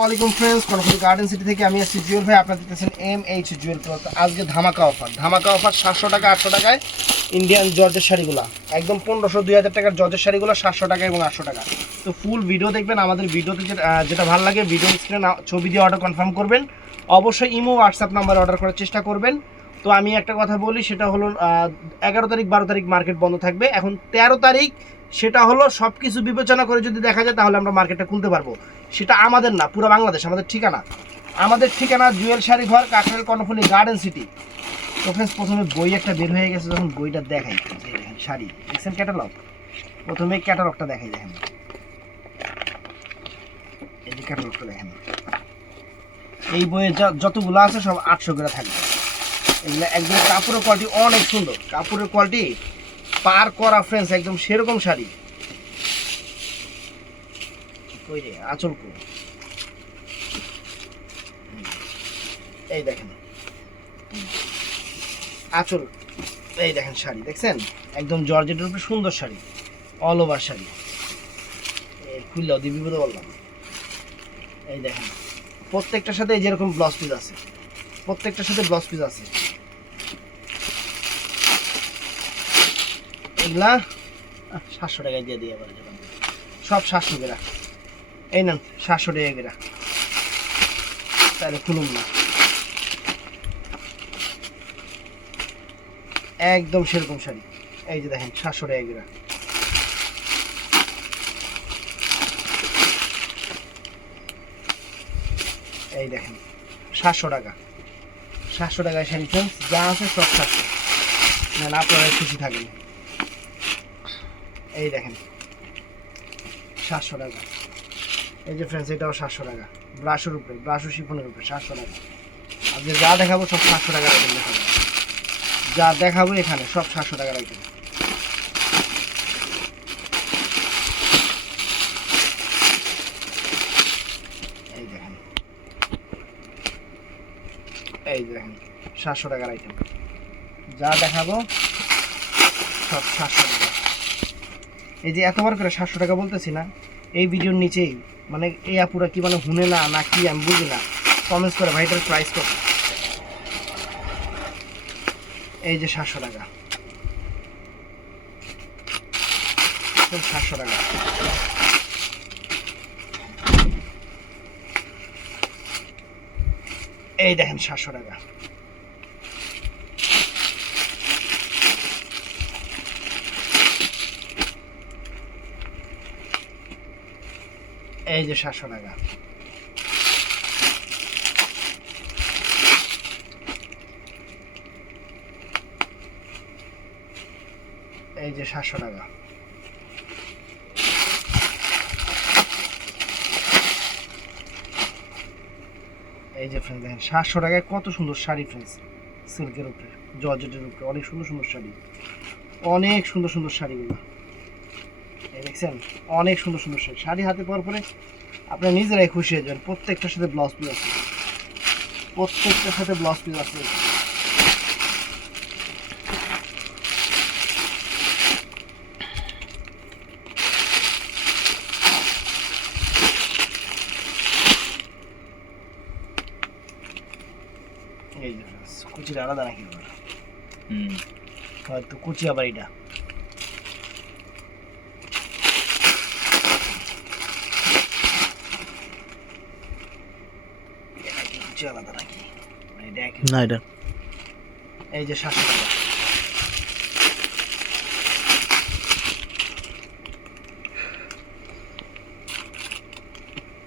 ওয়ালাইকুম friends কনফুল garden city থেকে আমি আসছি জুয়েল ভাই। আপনারা দেখতেছেন এম এইচ জুয়েল প্লাস আজকে ধামাকা অফার ধামাকা অফার সাতশো টাকা, আটশো টাকায় ইন্ডিয়ান জর্জের শাড়িগুলো। একদম পনেরোশো, দুই হাজার টাকার জর্জের শাড়িগুলো, সাতশো টাকা এবং আটশো টাকা। তো ফুল ভিডিও দেখবেন, আমাদের ভিডিওতে যেটা ভালো লাগে ভিডিও স্ক্রিনে ছবি দিয়ে অর্ডার কনফার্ম করবেন। অবশ্যই ইমো হোয়াটসঅ্যাপ নাম্বার অর্ডার করার চেষ্টা করবেন। তো আমি একটা কথা বলি, সেটা হলো এগারো তারিখ, বারো তারিখ মার্কেট বন্ধ থাকবে। এখন তেরো তারিখ সেটা হলো সব কিছু বিবেচনা করে যদি দেখা যায় তাহলে আমরা মার্কেটটা খুলতে পারব। সেটা আমাদের না, পুরো বাংলাদেশ, আমাদের ঠিকানা। আমাদের ঠিকানা জুয়েল শাড়ি ঘর কাকরেল কর্ণফুলি গার্ডেন সিটি তো ফ্রেন্ডস প্রথমে বই একটা বের হয়ে গেছে, যখন বইটা দেখাই। দেখেন শাড়ি, দেখছেন ক্যাটালগ প্রথমে ক্যাটালগটা দেখাই, দেখেন। এই ক্যাটালগটা দেখেন। এই বইয়ে যতগুলো আছে সব আটশো করে থাকবে। এগুলো একদম কাপড়ের কোয়ালিটি অনেক সুন্দর। কাপড়ের কোয়ালিটি পার করা ফ্রেন্ডস একদম সেরকম শাড়ি। রে, আঁচল কো এই দেখেন। আঁচল, এই দেখেন শাড়ি, দেখছেন? একদম জর্জেটের উপরে সুন্দর শাড়ি অল ওভার শাড়ি। খুললেও দিবি বলে বললাম। এই দেখেন, প্রত্যেকটার সাথে যেরকম ব্লাউজ পিস আছে, প্রত্যেকটার সাথে ব্লাউজ পিস আছে। এগুলা সাতশো টাকায় দিয়ে দিয়ে আবার সব সাতশো করে। এই নেন, সাতশো টাকা করে। তাহলে খুলুন না। একদম সেরকম শাড়ি। এই যে দেখেন, সাতশো টাকা করে। এই দেখেন, সাতশো টাকা। সাতশো টাকায় শাড়ি যা আছে সব সাতশো। নেন, আপনারা খুশি থাকেন। এই দেখেন, সাতশো টাকা। এই যে ফ্রেন্ডস এটাও সাতশো টাকা। ব্রাশের উপরে ব্রাশও শিফনের উপরে, সাতশো টাকা। আজকে যা দেখাবো সব সাতশো টাকার আইটেম দেখাবো। যা দেখাবো এখানে সব সাতশো টাকার আইটেম এই দেখেন। এই দেখেন, সাতশো টাকার আইটেম যা দেখাবো সব সাতশো টাকা। এই যে এতবার করে সাতশো টাকা বলতেছি না, এই ভিডিওর নিচেই মানে এই আপুরা কি মানে হুনে না না কি, আমি বুঝি না। কমেন্টস করে, ভাইটার প্রাইস কত? এই যে সাতশো টাকা। সাতশো টাকা। এই দেখেন সাতশো টাকা। এই যে সাতশো টাকা। এই যে সাতশো টাকা। এই যে ফ্রেন্ড দেখেন, সাতশো টাকায় কত সুন্দর শাড়ি ফ্রেন্ডস সিল্কের উপরে, জর্জেটের উপরে, অনেক সুন্দর সুন্দর শাড়ি, অনেক সুন্দর সুন্দর শাড়িগুলো। দেখছেন অনেক সুন্দর সুন্দর শাড়ি। শাড়ি হাতে পাওয়ার পরে আপনারা নিজেরাই খুশি হয়ে যাবেন। প্রত্যেকটার সাথে ব্লাউজ পিস আছে। প্রত্যেকটার সাথে ব্লাউজ পিস আছে। এই যে কুচির আলাদা নাকি? হুম। হয়তো কুচি আবার এটা নাকি কুচি আলাদা নাকি না, এটা। এই যে সাতশো টাকা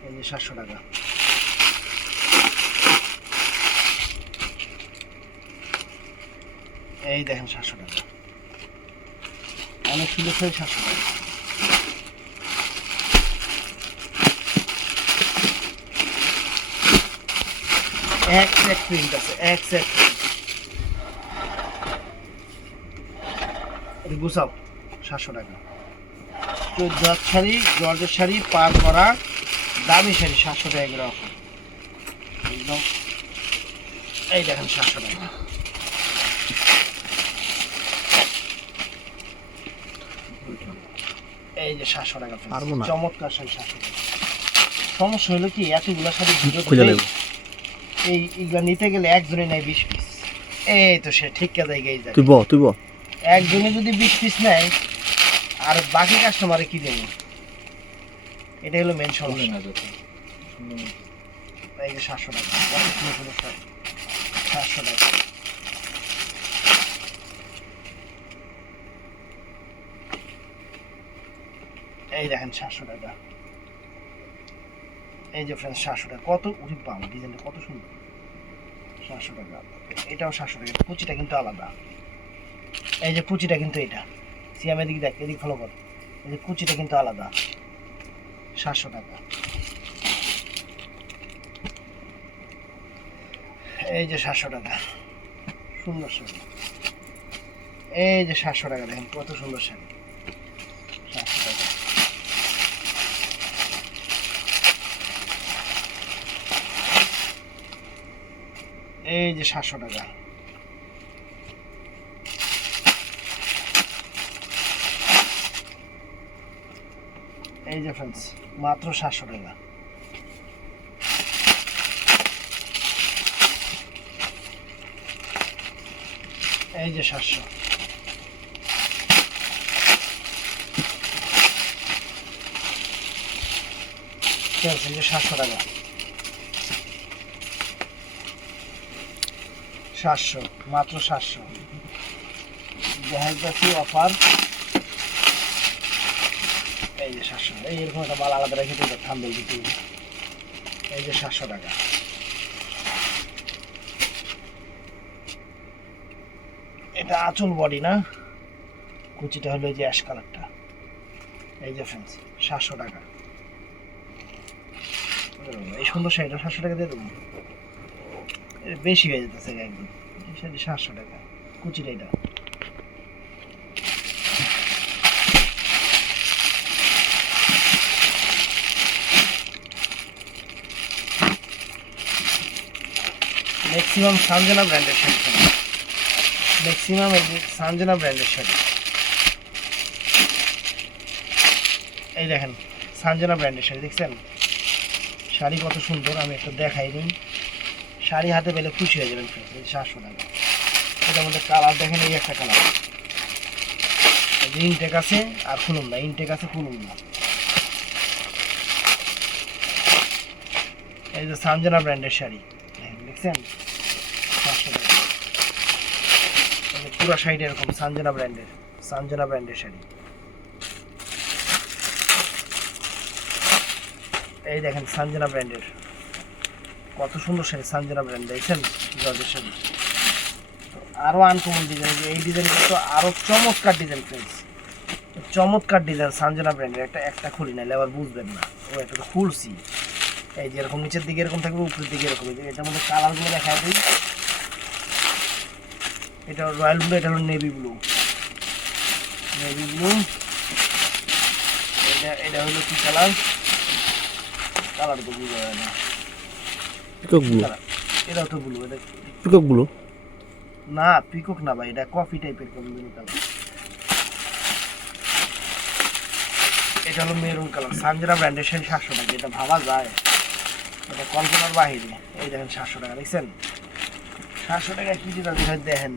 এই যে সাতশো টাকা। এই দেখেন সাতশো টাকা। অনেক সুন্দর করে সাতশো টাকা। এক সেট প্রিন্ট আছে এক সেট গুছাও সাতশো টাকা। চোদ্দ হাত শাড়ি জর্জের শাড়ি পার করা দামি শাড়ি সাতশো টাকা করে অফার একদম এই দেখেন সাতশো টাকা। এই যে সাতশো টাকা চমৎকার শাড়ি সাতশো টাকা। সমস্যা হলো কি এতগুলো শাড়ি ভিডিও খুলে এই এগুলা নিতে গেলে একজনে নেয় বিশ পিস এই তো সে ঠিক জায়গায় যায়। তুই ব তুই ব একজনে যদি বিশ পিস নেয় আর বাকি কাস্টমারে কি দেবে? এটা হলো মেন সমস্যা। এই যে সাতশো টাকা। সাতশো টাকা। এই দেখেন সাতশো টাকা। এই যে ফ্রেন্ড সাতশো টাকা। কত? উঠি পাম ডিজাইনটা কত সুন্দর। সাতশো টাকা। এটাও সাতশো টাকা। কুচিটা কিন্তু আলাদা। এই যে কুচিটা কিন্তু এটা। সিয়াম, এদিক দেখ, এদিক ফলো কর। এই যে কুচিটা কিন্তু আলাদা। সাতশো টাকা। এই যে সাতশো টাকা। সুন্দর শাড়ি। এই যে সাতশো টাকা, দেখেন কত সুন্দর শাড়ি সাতশো টাকা এই যে সাতশো টাকা। এই যে ফ্রেন্ডস মাত্র সাতশো টাকা। এই যে সাতশো। ঠিক আছে, এই যে সাতশো টাকা। সাতশো, মাত্র সাতশো। দেখা যাচ্ছে অফার। এই যে সাতশো, এই এরকম একটা মাল আলাদা রেখে দিতে ঠান্ডা দিতে এই যে সাতশো টাকা। এটা আঁচল বডি না? কুচিটা হলো যে অ্যাশ কালারটা। এই যে ফ্রেন্ডস সাতশো টাকা। এই সুন্দর শাড়িটা সাতশো টাকা দিয়ে দেবো। বেশি হয়ে যেতেছে একদম শাড়ি সাতশো টাকা কুচিটা এটা। ম্যাক্সিমাম সানজানা ব্র্যান্ডের শাড়ি ম্যাক্সিমাম সানজানা ব্র্যান্ডের শাড়ি এই দেখেন সানজানা ব্র্যান্ডের শাড়ি দেখছেন? শাড়ি কত সুন্দর, আমি একটু দেখাই দিই। শাড়ি হাতে পেলে খুশি হয়ে যাবেন সাতশো টাকা। এটার মধ্যে কালার দেখেন এই একটা কালার ইনটেক আছে আর খুলুন না ইনটেক আছে, খুলুন না। এই যে সানজানা ব্র্যান্ডের শাড়ি দেখছেন? পুরো শাড়িটা এরকম সানজানা ব্র্যান্ডের সানজানা ব্র্যান্ডের শাড়ি। এই দেখেন সানজানা ব্র্যান্ডের কত সুন্দর শাড়ি সানজানা ব্র্যান্ড দেখছেন? জর্জের শাড়ি তো আরও আনকমন ডিজাইন এই ডিজাইনটা তো আরও চমৎকার ডিজাইন ফ্রেন্ডস চমৎকার ডিজাইন সানজানা ব্র্যান্ডের একটা একটা খুলি নাহলে আবার বুঝবেন না। ও একটা তো খুলছি এই যে এরকম নিচের দিকে এরকম থাকবে, উপরের দিকে এরকম। এটার মধ্যে কালারগুলো দেখা দিই। এটা রয়্যাল ব্লু এটা হলো নেভি ব্লু নেভি ব্লু এটা এটা হলো কি কালার কালার তো বুঝা যায় না। পিকক ব্লু কালার তো ব্লু এটা পিকক ব্লু না পিকক না ভাই এটা কফি টাইপের কালার এটা হলো মেরুন কালার সানজানা ব্র্যান্ডের সেই সাতশো টাকা এটা ভাবা যায়। এটা কল্পনার বাহিরে এই দেখেন সাতশো টাকা দেখছেন? সাতশো টাকা কি দিতে দেখেন।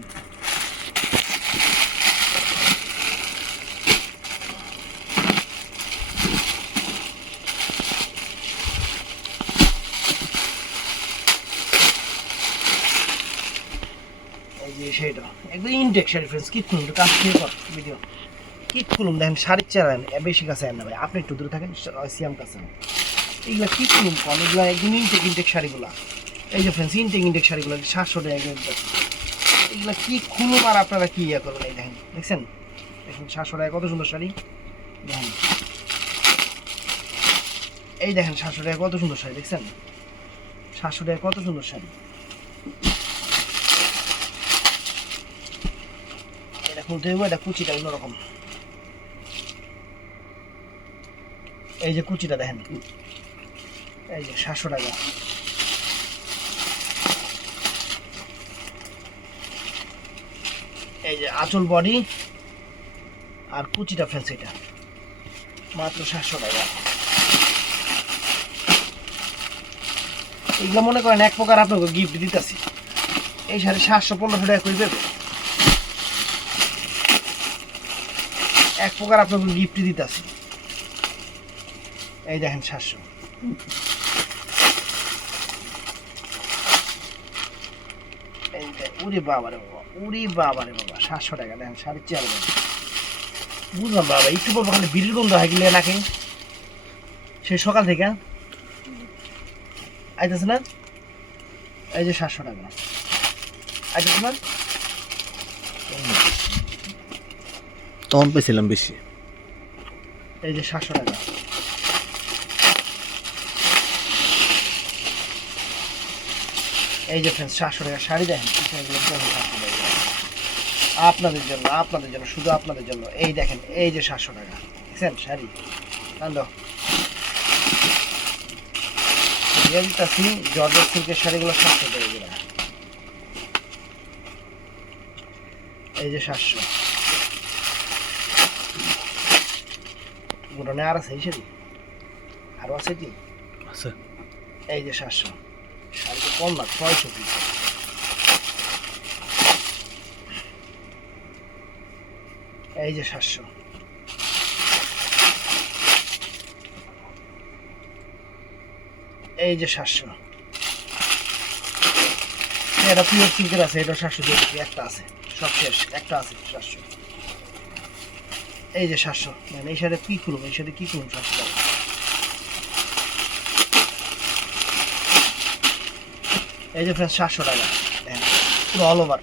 যে একদম ইনটেক শাড়ি ফ্রেন্ডস কি খুলুন কাছ থেকে কর ভিডিও কি খুলুন দেখেন, শাড়ির চেয়ার বেশি কাছে না ভাই। আপনি একটু দূরে থাকেন সিয়াম কাছে আন। এগুলা কি খুলুন এগুলা একদম ইনটেক ইনটেক শাড়িগুলা। এই যে ফ্রেন্ডস ইনটেক ইনটেক শাড়িগুলো সাতশো টাকা একদম এগুলা কি খুলুন আর আপনারা কি ইয়ে করবেন, এই দেখেন, দেখছেন? দেখেন, সাতশো টাকা, কত সুন্দর শাড়ি। দেখেন। এই দেখেন, সাতশো টাকা, কত সুন্দর শাড়ি, দেখছেন? সাতশো টাকা, কত সুন্দর শাড়ি। খুলতে হবে এটা কুচিটা অন্যরকম। এই যে কুচিটা দেখেন। এই যে সাতশো টাকা। এই যে আঁচল বডি আর কুচিটা ফেন্স এটা। মাত্র সাতশো টাকা। এগুলো মনে করেন এক প্রকার আপনাকে গিফট দিতেছি। এই সাড়ে সাতশো, পনেরোশো টাকা করে দেবে। এক প্রকার আপনাকে গিফট দিতেছি। এই দেখেন সাতশো। দেখ- উরি বাবা রে বাবা উরি বাবা, সাতশো টাকা, দেখেন, সাড়ে চার বুঝলাম বাবা, একটু পর খালি বিড়ির গন্ধ হয় গেলে নাকি? সেই সকাল থেকে? আইতেছে না? এই যে সাতশো টাকা। আইতেছে না? তখন পেয়েছিলাম বেশি। এই যে সাতশো টাকা। এই যে ফ্রেন্ডস সাতশো টাকা শাড়ি দেখেন এগুলো কেমন 700 টাকা। আপনাদের জন্য আপনাদের জন্য, শুধু আপনাদের জন্য। এই দেখেন, এই যে সাতশো টাকা। দেখছেন শাড়ি? আনো দিয়ে দিতেছি জর্জেট সিল্কের শাড়িগুলো সাতশো টাকা এই যে সাতশো। গোডনে আর আছে এই আরও আছে কি? আছে। এই যে সাতশো। শাড়ি তো কম না ছয়শো পিস। এই যে সাতশো। এই যে সাতশো। এটা পিওর সিল্কের আছে এটা সাতশো একটা আছে। সব শেষ একটা আছে সাতশো। এই যে সাতশো মানে এই সাথে কি করব এই সাথে কি সাতশো টাকা? এই যে ফ্রেন্ড সাতশো টাকা। পুরো অল ওভার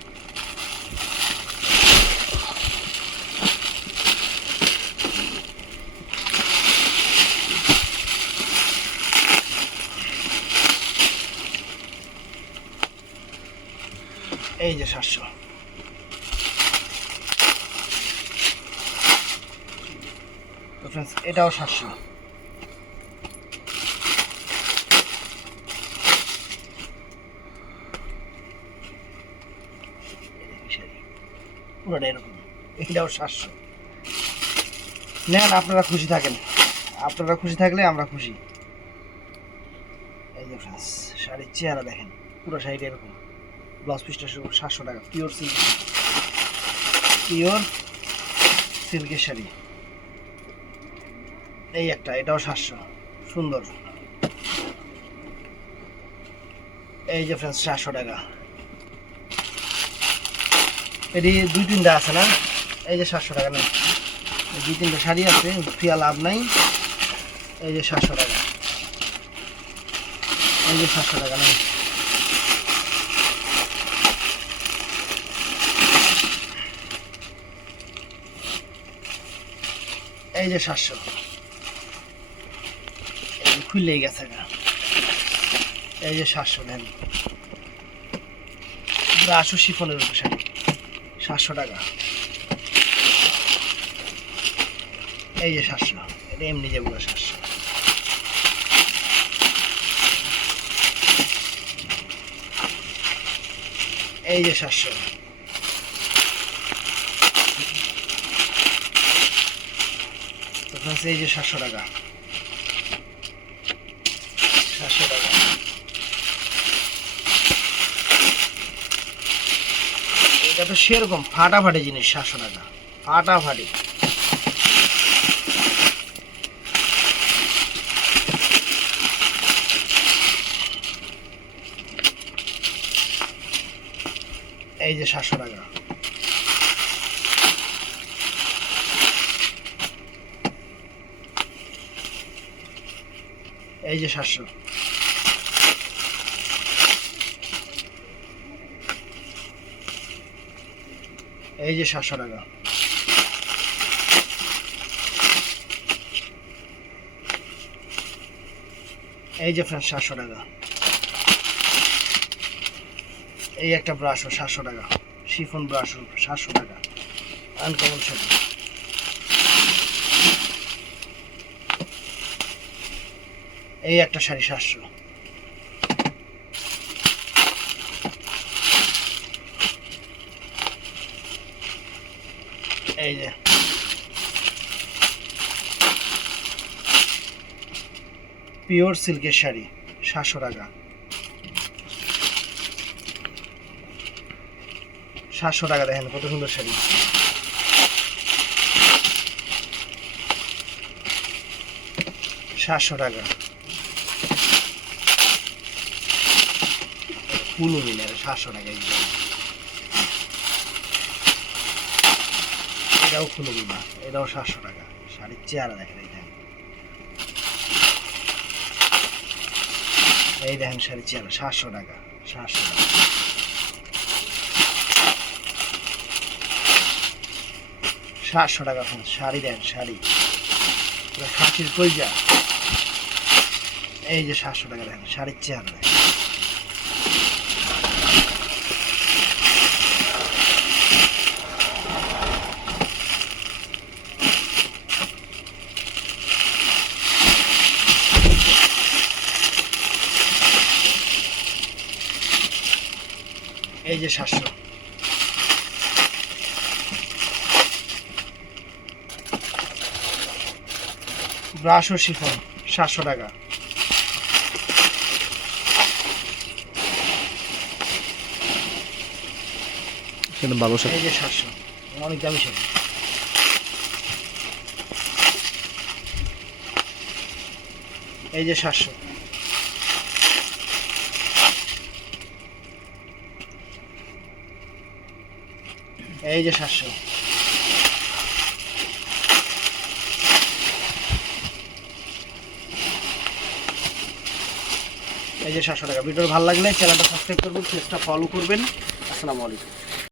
এই যে সাতশো তো ফ্রেন্ডস এটাও সাতশো। এরকম, এটাও সাতশো। নেন, আপনারা খুশি থাকেন। আপনারা খুশি থাকলে আমরা খুশি। এই যে ফ্রেন্ডস শাড়ির চেহারা দেখেন, পুরো শাড়িটা এরকম। ব্লাউজ পিসটা সাতশো টাকা পিওর সিল্ক পিওর সিল্কের শাড়ি। এই একটা, এটাও সাতশো। সুন্দর। এই যে ফ্রেন্ডস সাতশো টাকা। এটি দুই তিনটা আছে না? এই যে সাতশো টাকা নেই দুই তিনটা শাড়ি আছে, ফিয়া লাভ নাই। এই যে সাতশো টাকা। এই যে সাতশো টাকা নেই এই যে সাতশো। খুললেই গেছে এই যে সাতশো নেন আশো শিফনের উপর সাতশো টাকা। এই যে সাতশো। এটা এমনি যেগুলো সাতশো। এই যে সাতশো। এই যে সাতশো টাকা। এটা তো সেরকম ফাটাফাটি জিনিস, সাতশো টাকা। ফাটাফাটি। এই যে সাতশো টাকা। এই যে সাতশো। এই যে সাতশো টাকা। এই যে ফ্রেন্ড সাতশো টাকা। এই একটা ব্রাশও সাতশো টাকা। শিফন ব্রাশও সাতশো টাকা। আনকমন শাড়ি এই একটা শাড়ি সাতশো। এই পিওর সিল্কের শাড়ি, সাতশো টাকা। সাতশো টাকা দেখেন কত সুন্দর শাড়ি। সাতশো টাকা। কুলু মিলের সাতশো টাকা এটাও খুলো মিনা এটাও সাতশো টাকা। শাড়ির চেহারা দেখেন এই দেখেন। এই দেখেন শাড়ির চেহারা, সাতশো টাকা সাতশো টাকা। সাতশো টাকা শাড়ি দেন শাড়ি। খাসির কইজা। এই যে সাতশো টাকা দেন শাড়ির চেহারা দেখেন। এই যে সাতশো। ব্রাশ ও শিফন সাতশো টাকা। ভালো এই যে সাতশো অনেক দামি শাড়ি এই যে সাতশো। এই যে সাতশো। এই যে সাতশো টাকা। ভিডিও ভালো লাগলে চ্যানেলটা সাবস্ক্রাইব করবেন ফলো করবেন। আসসালামু আলাইকুম।